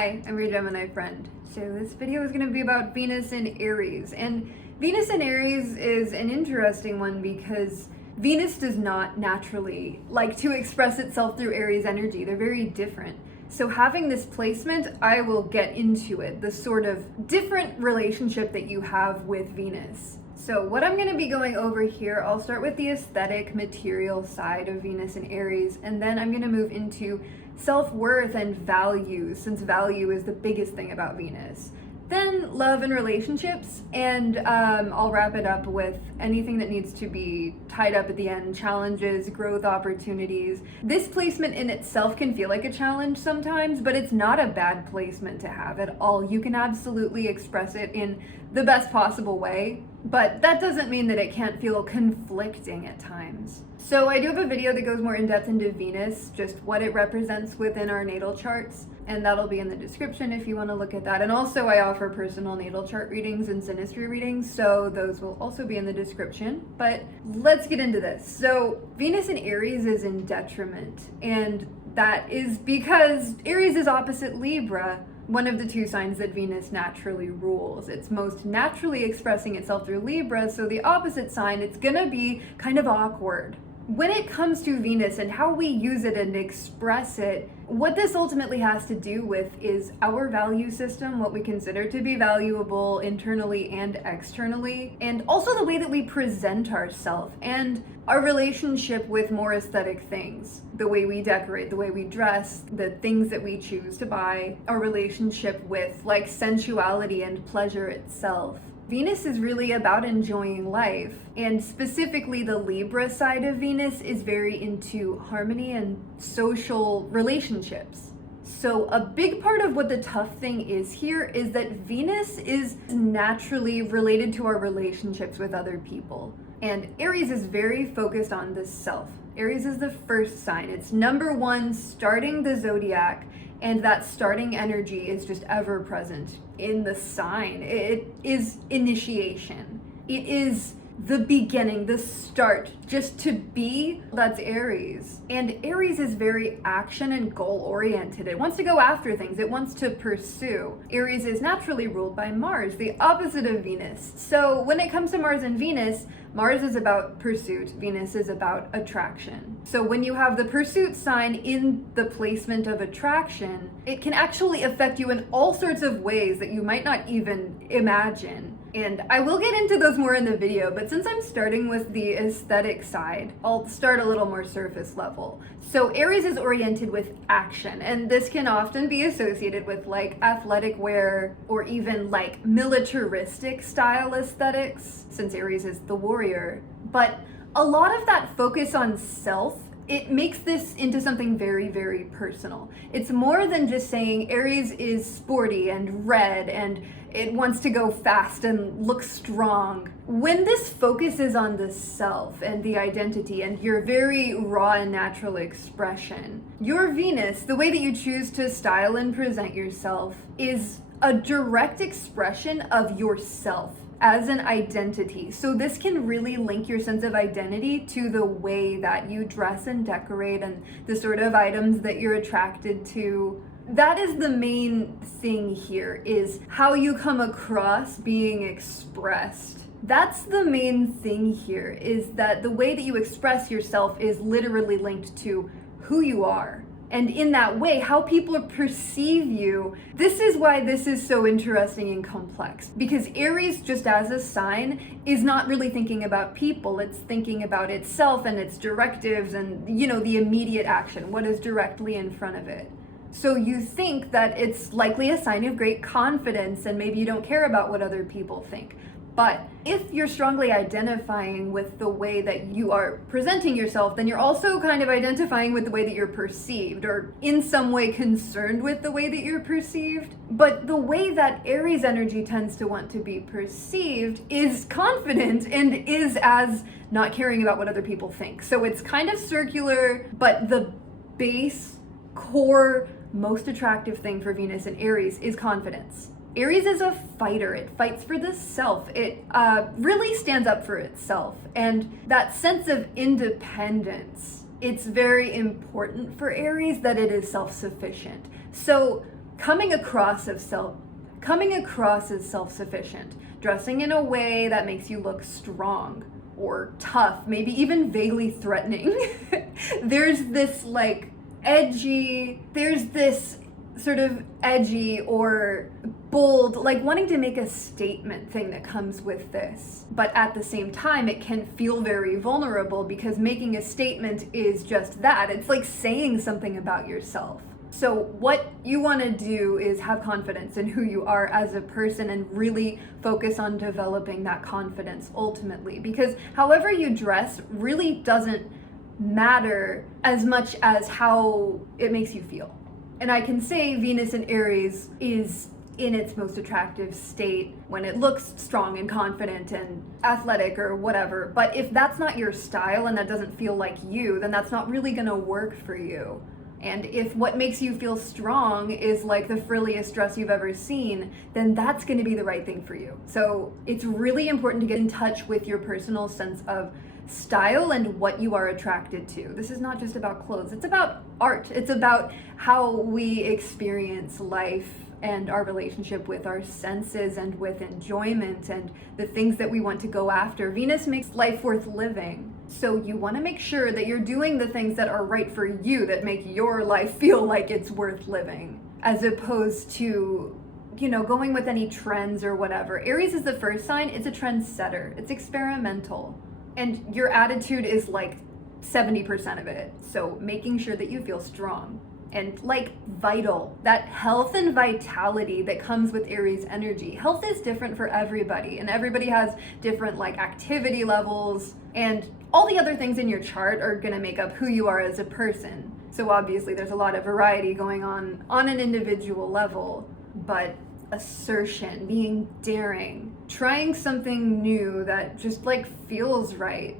Hi, I'm your Gemini friend. So this video is going to be about Venus in Aries. And Venus in Aries is an interesting one because Venus does not naturally like to express itself through Aries energy. They're very different. So having this placement, I will get into it, the sort of different relationship that you have with Venus. So what I'm going to be going over here, I'll start with the aesthetic material side of Venus in Aries, and then I'm going to move into self-worth and values, since value is the biggest thing about Venus. Then love and relationships, and I'll wrap it up with anything that needs to be tied up at the end, challenges, growth opportunities. This placement in itself can feel like a challenge sometimes, but it's not a bad placement to have at all. You can absolutely express it in the best possible way, but that doesn't mean that it can't feel conflicting at times. So I do have a video that goes more in depth into Venus, just what it represents within our natal charts, and that'll be in the description if you want to look at that. And also I offer personal natal chart readings and synastry readings, so those will also be in the description. But let's get into this. So Venus in Aries is in detriment, and that is because Aries is opposite Libra, one of the two signs that Venus naturally rules. It's most naturally expressing itself through Libra, so the opposite sign, it's gonna be kind of awkward. When it comes to Venus and how we use it and express it, what this ultimately has to do with is our value system, what we consider to be valuable internally and externally, and also the way that we present ourselves and our relationship with more aesthetic things, the way we decorate, the way we dress, the things that we choose to buy, our relationship with like sensuality and pleasure itself. Venus is really about enjoying life, and specifically the Libra side of Venus is very into harmony and social relationships. So a big part of what the tough thing is here is that Venus is naturally related to our relationships with other people. And Aries is very focused on the self. Aries is the first sign. It's number one starting the zodiac, and that starting energy is just ever present in the sign. It is initiation. It is the beginning, the start, just to be. That's Aries. And Aries is very action and goal oriented. It wants to go after things. It wants to pursue. Aries is naturally ruled by Mars, the opposite of Venus. So when it comes to Mars and Venus, Mars is about pursuit, Venus is about attraction. So when you have the pursuit sign in the placement of attraction, it can actually affect you in all sorts of ways that you might not even imagine. And I will get into those more in the video, but since I'm starting with the aesthetic side, I'll start a little more surface level. So Aries is oriented with action, and this can often be associated with like athletic wear or even like militaristic style aesthetics, since Aries is the warrior. But a lot of that focus on self, it makes this into something very, very personal. It's more than just saying Aries is sporty and red and it wants to go fast and look strong. When this focuses on the self and the identity and your very raw and natural expression, your Venus, the way that you choose to style and present yourself, is a direct expression of yourself as an identity. So this can really link your sense of identity to the way that you dress and decorate and the sort of items that you're attracted to. That is the main thing here, is how you come across being expressed. That's the main thing here, is that the way that you express yourself is literally linked to who you are. And in that way, how people perceive you, this is why this is so interesting and complex. Because Aries, just as a sign, is not really thinking about people. It's thinking about itself and its directives and, you know, the immediate action, what is directly in front of it. So you think that it's likely a sign of great confidence and maybe you don't care about what other people think. But if you're strongly identifying with the way that you are presenting yourself, then you're also kind of identifying with the way that you're perceived, or in some way concerned with the way that you're perceived. But the way that Aries energy tends to want to be perceived is confident and is as not caring about what other people think. So it's kind of circular, but the base, core, most attractive thing for Venus and Aries is confidence. Aries is a fighter. It fights for the self. It really stands up for itself. And that sense of independence, it's very important for Aries that it is self-sufficient. So coming across as self-sufficient, dressing in a way that makes you look strong or tough, maybe even vaguely threatening. There's this sort of edgy or bold, like wanting to make a statement thing that comes with this. But at the same time, it can feel very vulnerable because making a statement is just that. It's like saying something about yourself. So what you want to do is have confidence in who you are as a person and really focus on developing that confidence ultimately, because however you dress really doesn't matter as much as how it makes you feel. And I can say Venus in Aries is in its most attractive state when it looks strong and confident and athletic or whatever. But if that's not your style and that doesn't feel like you, then that's not really gonna work for you. And if what makes you feel strong is like the frilliest dress you've ever seen, then that's gonna be the right thing for you. So it's really important to get in touch with your personal sense of style and what you are attracted to. This is not just about clothes, it's about art. It's about how we experience life and our relationship with our senses and with enjoyment and the things that we want to go after. Venus makes life worth living. So you want to make sure that you're doing the things that are right for you, that make your life feel like it's worth living, as opposed to, going with any trends or whatever. Aries is the first sign. It's a trendsetter. It's experimental. And your attitude is like 70% of it. So making sure that you feel strong and vital, that health and vitality that comes with Aries energy. Health is different for everybody, and everybody has different activity levels, and all the other things in your chart are gonna make up who you are as a person. So obviously there's a lot of variety going on an individual level, but assertion, being daring, trying something new that just feels right.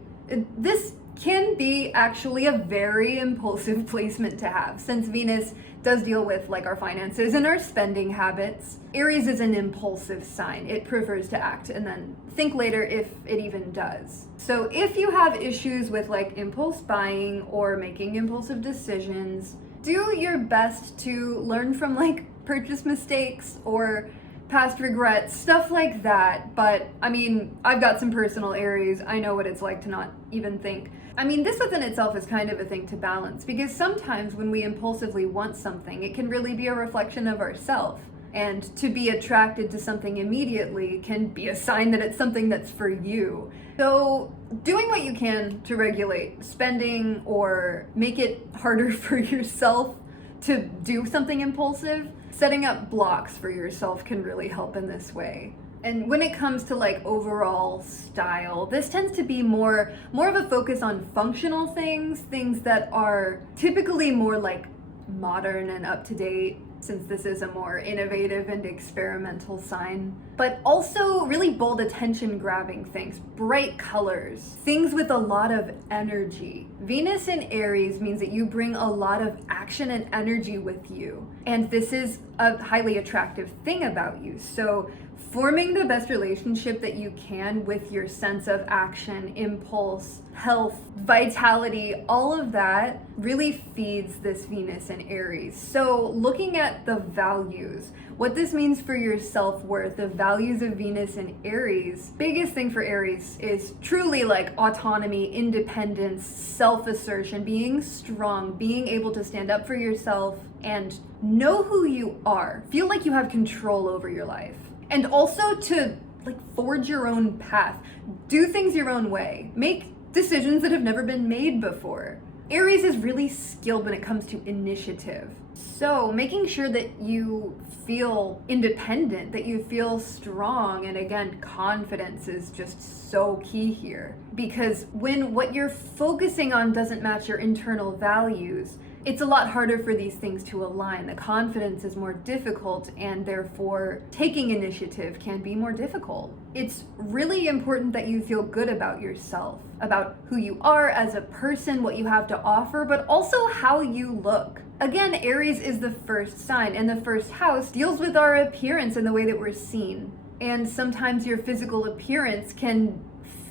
This can be actually a very impulsive placement to have, since Venus does deal with our finances and our spending habits. Aries is an impulsive sign. It prefers to act and then think later if it even does. So if you have issues with impulse buying or making impulsive decisions, do your best to learn from purchase mistakes or past regrets, stuff like that. But I've got some personal Aries. I know what it's like to not even think. This within itself is kind of a thing to balance, because sometimes when we impulsively want something, it can really be a reflection of ourselves. And to be attracted to something immediately can be a sign that it's something that's for you. So doing what you can to regulate spending or make it harder for yourself to do something impulsive, setting up blocks for yourself can really help in this way. And when it comes to overall style, this tends to be more of a focus on functional things that are typically more modern and up to date, since this is a more innovative and experimental sign, but also really bold, attention grabbing things, bright colors, things with a lot of energy. Venus in Aries means that you bring a lot of action and energy with you, and this is a highly attractive thing about you. So forming the best relationship that you can with your sense of action, impulse, health, vitality, all of that really feeds this Venus in Aries. So looking at the values, what this means for your self-worth, the values of Venus in Aries, biggest thing for Aries is truly autonomy, independence, self-assertion, being strong, being able to stand up for yourself and know who you are. Feel like you have control over your life. And also to forge your own path, do things your own way, make decisions that have never been made before. Aries is really skilled when it comes to initiative. So making sure that you feel independent, that you feel strong, and again, confidence is just so key here. Because when what you're focusing on doesn't match your internal values, it's a lot harder for these things to align. The confidence is more difficult, and therefore taking initiative can be more difficult. It's really important that you feel good about yourself, about who you are as a person, what you have to offer, but also how you look. Again, Aries is the first sign, and the first house deals with our appearance and the way that we're seen. And sometimes your physical appearance can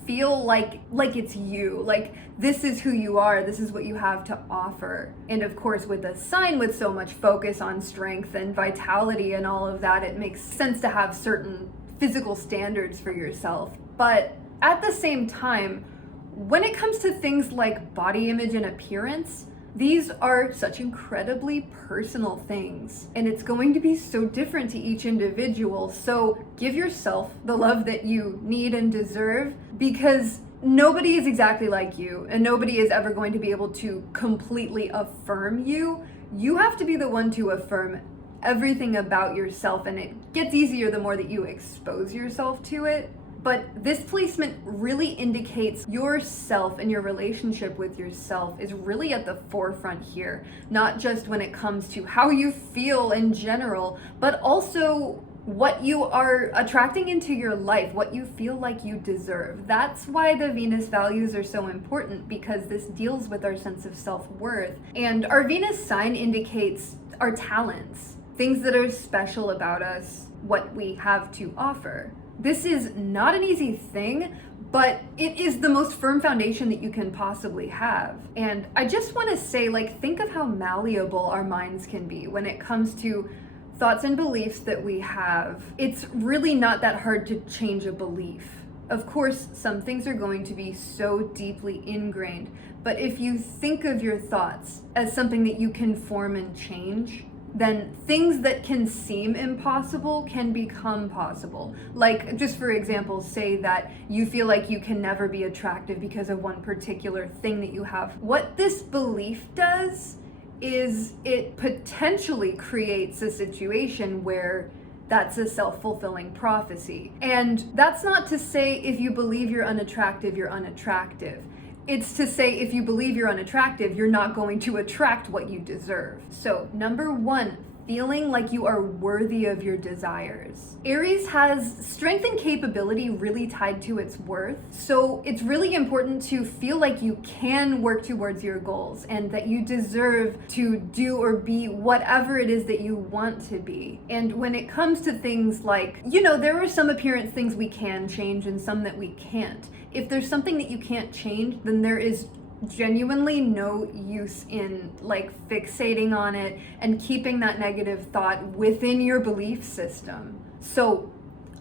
feel like it's you, like this is who you are, this is what you have to offer. And of course, with a sign with so much focus on strength and vitality and all of that, it makes sense to have certain physical standards for yourself. But at the same time, when it comes to things like body image and appearance, these are such incredibly personal things, and it's going to be so different to each individual. So give yourself the love that you need and deserve, because nobody is exactly like you, and nobody is ever going to be able to completely affirm you. You have to be the one to affirm everything about yourself, and it gets easier the more that you expose yourself to it. But this placement really indicates yourself, and your relationship with yourself is really at the forefront here, not just when it comes to how you feel in general, but also what you are attracting into your life, what you feel like you deserve. That's why the Venus values are so important, because this deals with our sense of self-worth. And our Venus sign indicates our talents, things that are special about us, what we have to offer. This is not an easy thing, but it is the most firm foundation that you can possibly have. And I just want to say, think of how malleable our minds can be when it comes to thoughts and beliefs that we have. It's really not that hard to change a belief. Of course, some things are going to be so deeply ingrained, but if you think of your thoughts as something that you can form and change, then things that can seem impossible can become possible. Like, just for example, say that you feel like you can never be attractive because of one particular thing that you have. What this belief does is it potentially creates a situation where that's a self-fulfilling prophecy. And that's not to say if you believe you're unattractive, you're unattractive. It's to say if you believe you're unattractive, you're not going to attract what you deserve. So, number one, feeling like you are worthy of your desires. Aries has strength and capability really tied to its worth. So it's really important to feel like you can work towards your goals and that you deserve to do or be whatever it is that you want to be. And when it comes to things like, there are some appearance things we can change and some that we can't. If there's something that you can't change, then there is genuinely no use in fixating on it and keeping that negative thought within your belief system. So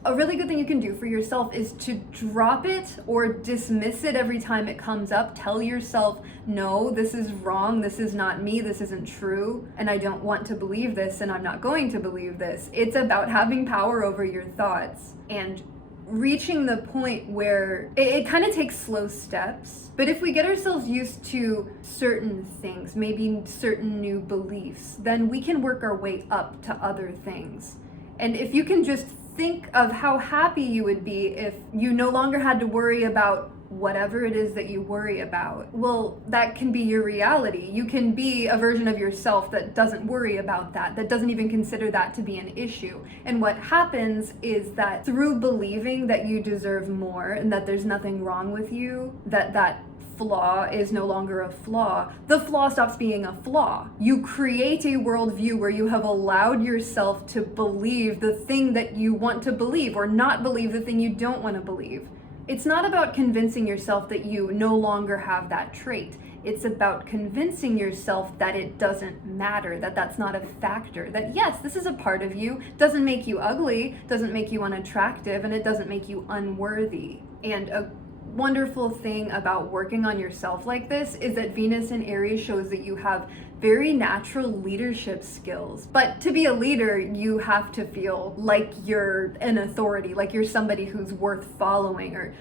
a really good thing you can do for yourself is to drop it or dismiss it every time it comes up. Tell yourself, no, this is wrong, this is not me, this isn't true, and I don't want to believe this, and I'm not going to believe this. It's about having power over your thoughts and reaching the point where it kind of takes slow steps. But if we get ourselves used to certain things, maybe certain new beliefs, then we can work our way up to other things. And if you can just think of how happy you would be if you no longer had to worry about whatever it is that you worry about, well, that can be your reality. You can be a version of yourself that doesn't worry about that doesn't even consider that to be an issue. And what happens is that through believing that you deserve more and that there's nothing wrong with you, that flaw is no longer a flaw, the flaw stops being a flaw. You create a worldview where you have allowed yourself to believe the thing that you want to believe, or not believe the thing you don't want to believe. It's not about convincing yourself that you no longer have that trait. It's about convincing yourself that it doesn't matter, that that's not a factor, that yes, this is a part of you, doesn't make you ugly, doesn't make you unattractive, and it doesn't make you unworthy. And a wonderful thing about working on yourself like this is that Venus in Aries shows that you have very natural leadership skills. But to be a leader, you have to feel like you're an authority, like you're somebody who's worth following or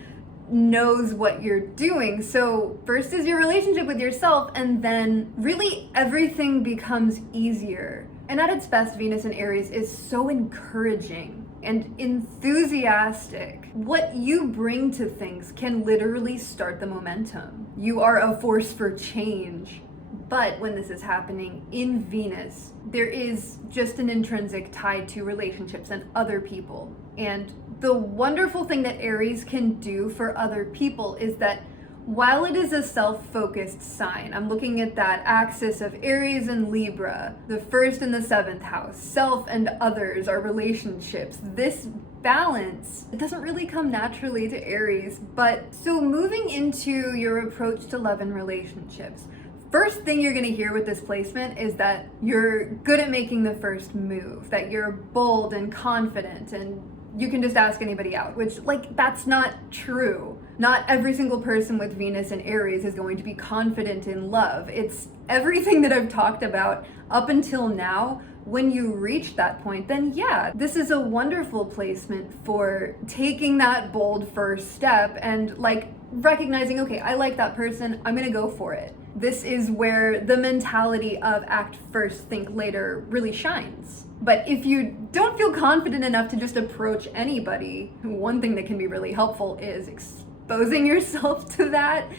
knows what you're doing. So first is your relationship with yourself, and then really everything becomes easier. And at its best, Venus in Aries is so encouraging and enthusiastic. What you bring to things can literally start the momentum. You are a force for change. But when this is happening in Venus, there is just an intrinsic tie to relationships and other people. And the wonderful thing that Aries can do for other people is that while it is a self-focused sign, I'm looking at that axis of Aries and Libra, the 1st and the 7th house, self and others, our relationships. This balance, it doesn't really come naturally to Aries, but so moving into your approach to love and relationships, first thing you're going to hear with this placement is that you're good at making the first move, that you're bold and confident and you can just ask anybody out, which, like, that's not true. Not every single person with Venus and Aries is going to be confident in love. It's everything that I've talked about up until now. When you reach that point, then yeah, this is a wonderful placement for taking that bold first step and like recognizing, okay, I like that person, I'm gonna go for it. This is where the mentality of act first, think later really shines. But if you don't feel confident enough to just approach anybody, one thing that can be really helpful is exposing yourself to that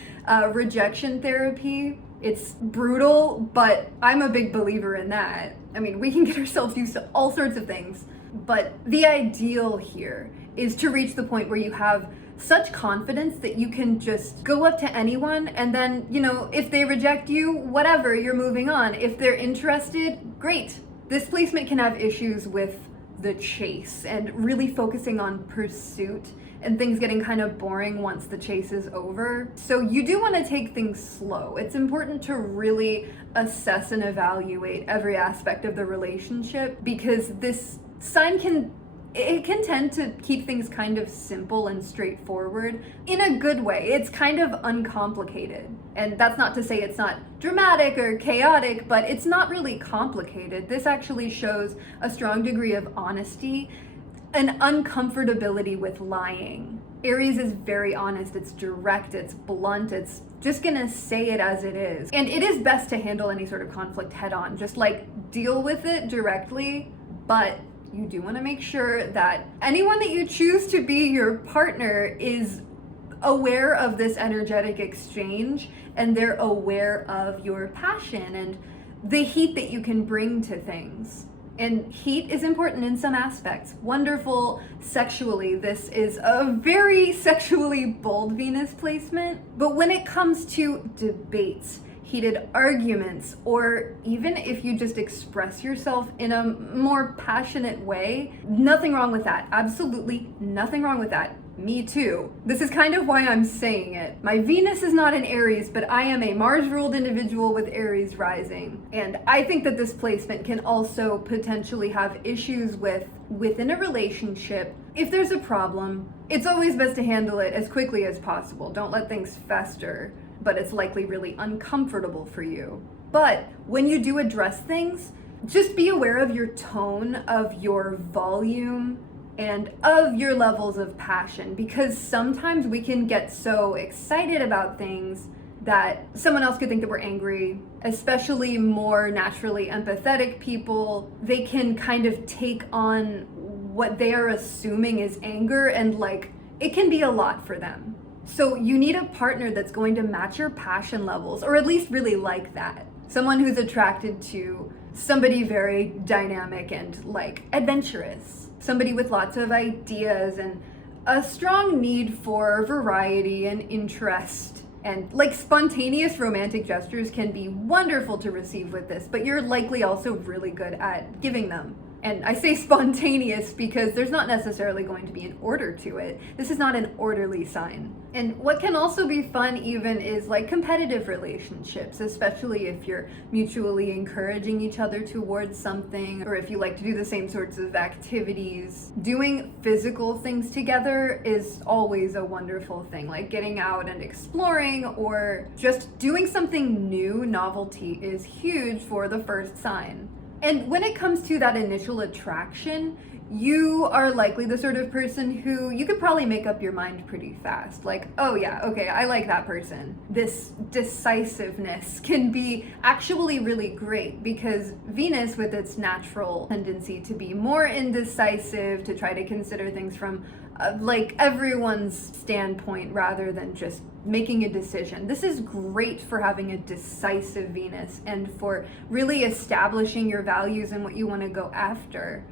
rejection therapy. It's brutal, but I'm a big believer in that. I mean, we can get ourselves used to all sorts of things, but the ideal here is to reach the point where you have such confidence that you can just go up to anyone and then, you know, if they reject you, whatever, you're moving on. If they're interested, great. This placement can have issues with the chase and really focusing on pursuit and things getting kind of boring once the chase is over. So you do want to take things slow. It's important to really assess and evaluate every aspect of the relationship because this sign can tend to keep things kind of simple and straightforward in a good way. It's kind of uncomplicated. And that's not to say it's not dramatic or chaotic, but it's not really complicated. This actually shows a strong degree of honesty and uncomfortability with lying. Aries is very honest, it's direct, it's blunt, it's just gonna say it as it is. And it is best to handle any sort of conflict head on, just like deal with it directly, but you do want to make sure that anyone that you choose to be your partner is aware of this energetic exchange and they're aware of your passion and the heat that you can bring to things. And heat is important in some aspects. Wonderful sexually. This is a very sexually bold Venus placement. But when it comes to debates, heated arguments, or even if you just express yourself in a more passionate way, nothing wrong with that. Absolutely nothing wrong with that. Me too. This is kind of why I'm saying it. My Venus is not in Aries, but I am a Mars-ruled individual with Aries rising. And I think that this placement can also potentially have issues within a relationship. If there's a problem, it's always best to handle it as quickly as possible. Don't let things fester, but it's likely really uncomfortable for you. But when you do address things, just be aware of your tone, of your volume, and of your levels of passion, because sometimes we can get so excited about things that someone else could think that we're angry, especially more naturally empathetic people. They can kind of take on what they are assuming is anger, and like, it can be a lot for them. So you need a partner that's going to match your passion levels, or at least really like that. Someone who's attracted to somebody very dynamic and like adventurous. Somebody with lots of ideas and a strong need for variety and interest. And like spontaneous romantic gestures can be wonderful to receive with this, but you're likely also really good at giving them. And I say spontaneous because there's not necessarily going to be an order to it. This is not an orderly sign. And what can also be fun even is like competitive relationships, especially if you're mutually encouraging each other towards something, or if you like to do the same sorts of activities. Doing physical things together is always a wonderful thing, like getting out and exploring, or just doing something new. Novelty is huge for the first sign. And when it comes to that initial attraction, you are likely the sort of person who you could probably make up your mind pretty fast. Like, oh yeah, okay, I like that person. This decisiveness can be actually really great because Venus, with its natural tendency to be more indecisive, to try to consider things from like everyone's standpoint rather than just making a decision. This is great for having a decisive Venus and for really establishing your values and what you want to go after.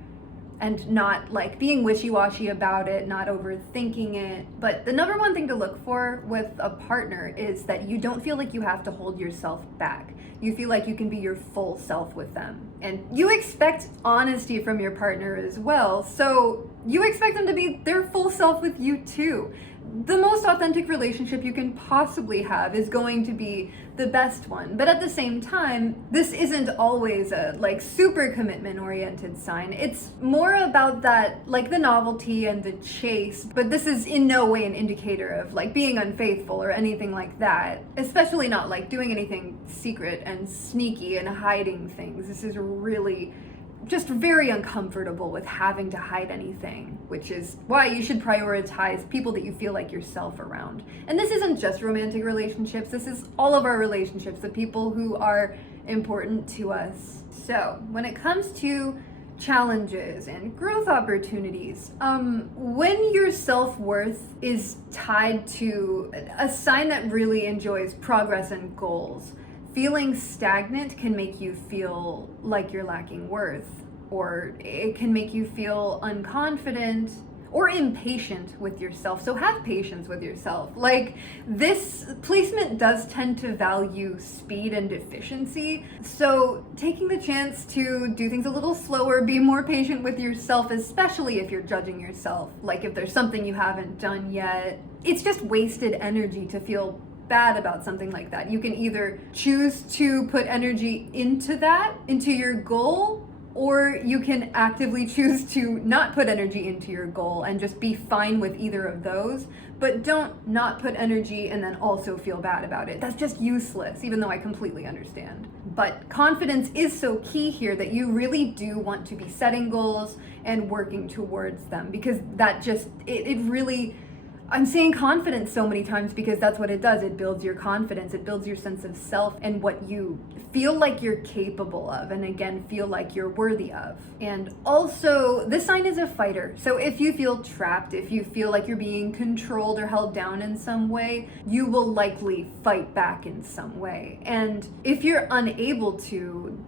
and not like being wishy-washy about it, not overthinking it. But the number one thing to look for with a partner is that you don't feel like you have to hold yourself back. You feel like you can be your full self with them. And you expect honesty from your partner as well, so you expect them to be their full self with you too. The most authentic relationship you can possibly have is going to be the best one. But at the same time, this isn't always a like super commitment oriented sign. It's more about that, like the novelty and the chase. But this is in no way an indicator of like being unfaithful or anything like that. Especially not like doing anything secret and sneaky and hiding things. This is really just very uncomfortable with having to hide anything, which is why you should prioritize people that you feel like yourself around. And this isn't just romantic relationships, this is all of our relationships, the people who are important to us. So when it comes to challenges and growth opportunities, when your self-worth is tied to a sign that really enjoys progress and goals, feeling stagnant can make you feel like you're lacking worth, or it can make you feel unconfident or impatient with yourself. So have patience with yourself. Like, this placement does tend to value speed and efficiency. So taking the chance to do things a little slower, be more patient with yourself, especially if you're judging yourself. Like if there's something you haven't done yet, it's just wasted energy to feel bad about something like that. You can either choose to put energy into that, into your goal, or you can actively choose to not put energy into your goal and just be fine with either of those. But don't not put energy and then also feel bad about it. That's just useless, even though I completely understand. But confidence is so key here that you really do want to be setting goals and working towards them, because that just, it really, I'm saying confidence so many times because that's what it does. It builds your confidence. It builds your sense of self and what you feel like you're capable of, and again, feel like you're worthy of. And also, this sign is a fighter. So if you feel trapped, if you feel like you're being controlled or held down in some way, you will likely fight back in some way. And if you're unable to,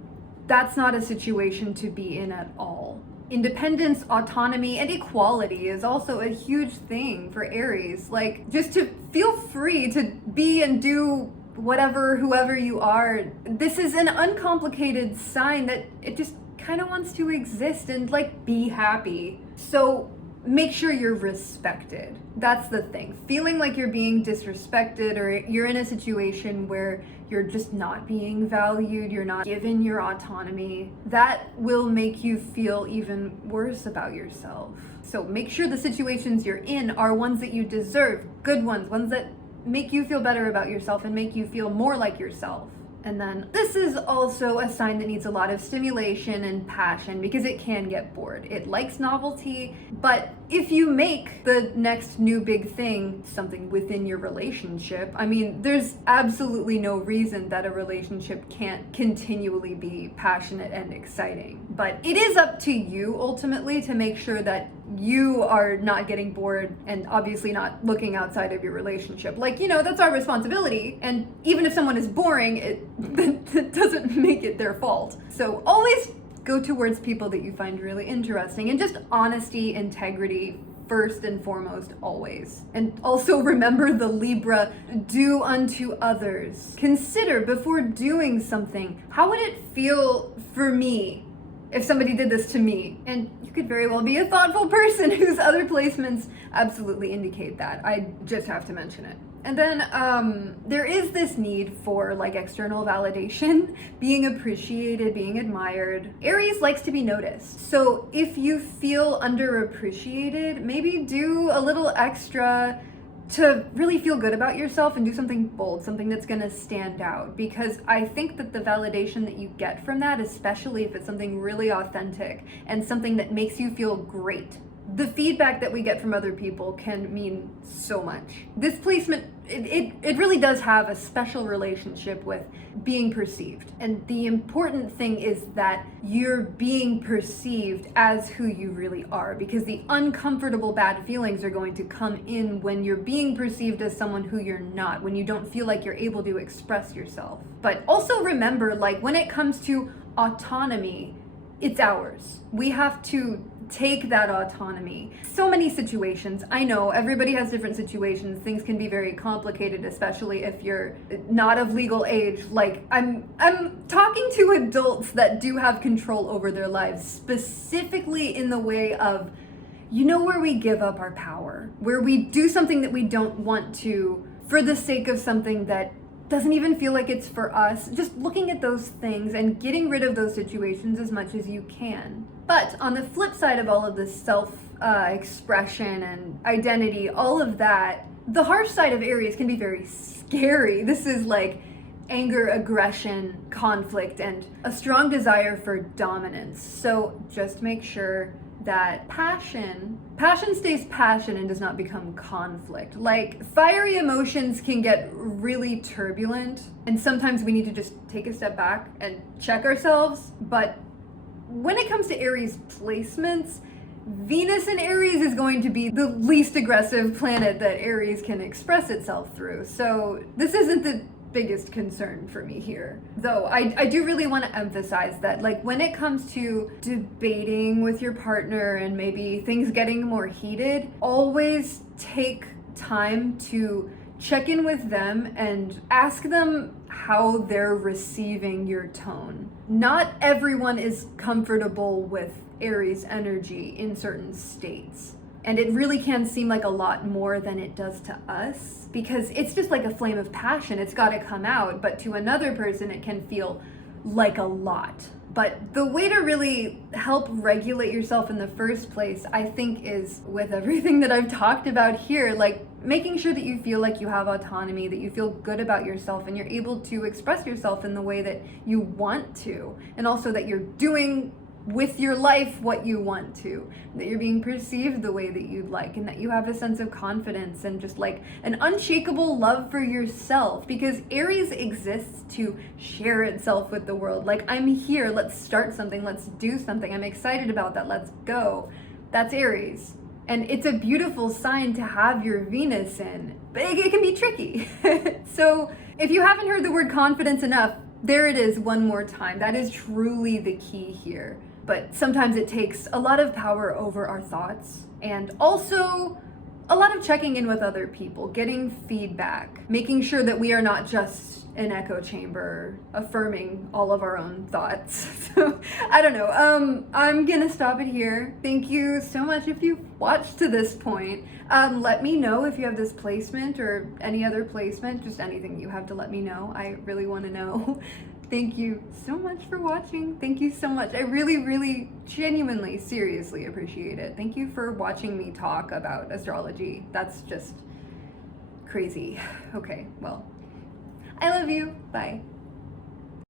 that's not a situation to be in at all. Independence, autonomy, and equality is also a huge thing for Aries. Like, just to feel free to be and do whatever, whoever you are. This is an uncomplicated sign that it just kind of wants to exist and like be happy. So make sure you're respected. That's the thing. Feeling like you're being disrespected, or you're in a situation where you're just not being valued, you're not given your autonomy, that will make you feel even worse about yourself. So make sure the situations you're in are ones that you deserve, good ones that make you feel better about yourself and make you feel more like yourself. And then this is also a sign that needs a lot of stimulation and passion because it can get bored. It likes novelty, but if you make the next new big thing something within your relationship, I mean, there's absolutely no reason that a relationship can't continually be passionate and exciting. But it is up to you ultimately to make sure that you are not getting bored and obviously not looking outside of your relationship. Like, you know, that's our responsibility. And even if someone is boring, it doesn't make it their fault. So always go towards people that you find really interesting, and just honesty, integrity, first and foremost, always. And also remember the Libra, do unto others. Consider before doing something, how would it feel for me if somebody did this to me? And you could very well be a thoughtful person whose other placements absolutely indicate that. I just have to mention it. And then there is this need for like external validation, being appreciated, being admired. Aries likes to be noticed. So if you feel underappreciated, maybe do a little extra to really feel good about yourself and do something bold, something that's gonna stand out. Because I think that the validation that you get from that, especially if it's something really authentic and something that makes you feel great, the feedback that we get from other people can mean so much. This placement, it really does have a special relationship with being perceived. And the important thing is that you're being perceived as who you really are, because the uncomfortable bad feelings are going to come in when you're being perceived as someone who you're not, when you don't feel like you're able to express yourself. But also remember, like, when it comes to autonomy, it's ours. We have to take that autonomy. So many situations. I know everybody has different situations. Things can be very complicated, especially if you're not of legal age. Like I'm talking to adults that do have control over their lives, specifically in the way of, where we give up our power, where we do something that we don't want to for the sake of something that doesn't even feel like it's for us. Just looking at those things and getting rid of those situations as much as you can. But on the flip side of all of this self-expression and identity, all of that, the harsh side of Aries can be very scary. This is like anger, aggression, conflict, and a strong desire for dominance. So just make sure that passion stays passion and does not become conflict. Like, fiery emotions can get really turbulent, and sometimes we need to just take a step back and check ourselves. But when it comes to Aries placements, Venus in Aries is going to be the least aggressive planet that Aries can express itself through. So this isn't the biggest concern for me here. Though I do really want to emphasize that, like, when it comes to debating with your partner and maybe things getting more heated, always take time to check in with them and ask them how they're receiving your tone. Not everyone is comfortable with Aries energy in certain states. And it really can seem like a lot more than it does to us, because it's just like a flame of passion. It's got to come out, but to another person, it can feel like a lot. But the way to really help regulate yourself in the first place, I think, is with everything that I've talked about here, like making sure that you feel like you have autonomy, that you feel good about yourself, and you're able to express yourself in the way that you want to, and also that you're doing with your life what you want to, that you're being perceived the way that you'd like, and that you have a sense of confidence and just like an unshakable love for yourself, because Aries exists to share itself with the world. Like, I'm here, let's start something, let's do something, I'm excited about that, let's go. That's Aries. And it's a beautiful sign to have your Venus in, but it can be tricky. So if you haven't heard the word confidence enough, there it is one more time. That is truly the key here. But sometimes it takes a lot of power over our thoughts, and also a lot of checking in with other people, getting feedback, making sure that we are not just an echo chamber affirming all of our own thoughts. So I don't know. I'm gonna stop it here. Thank you so much if you've watched to this point. Let me know if you have this placement or any other placement, just anything you have to let me know. I really want to know. Thank you so much for watching. Thank you so much. I really, really, genuinely, seriously appreciate it. Thank you for watching me talk about astrology. That's just crazy. Okay, well, I love you. Bye.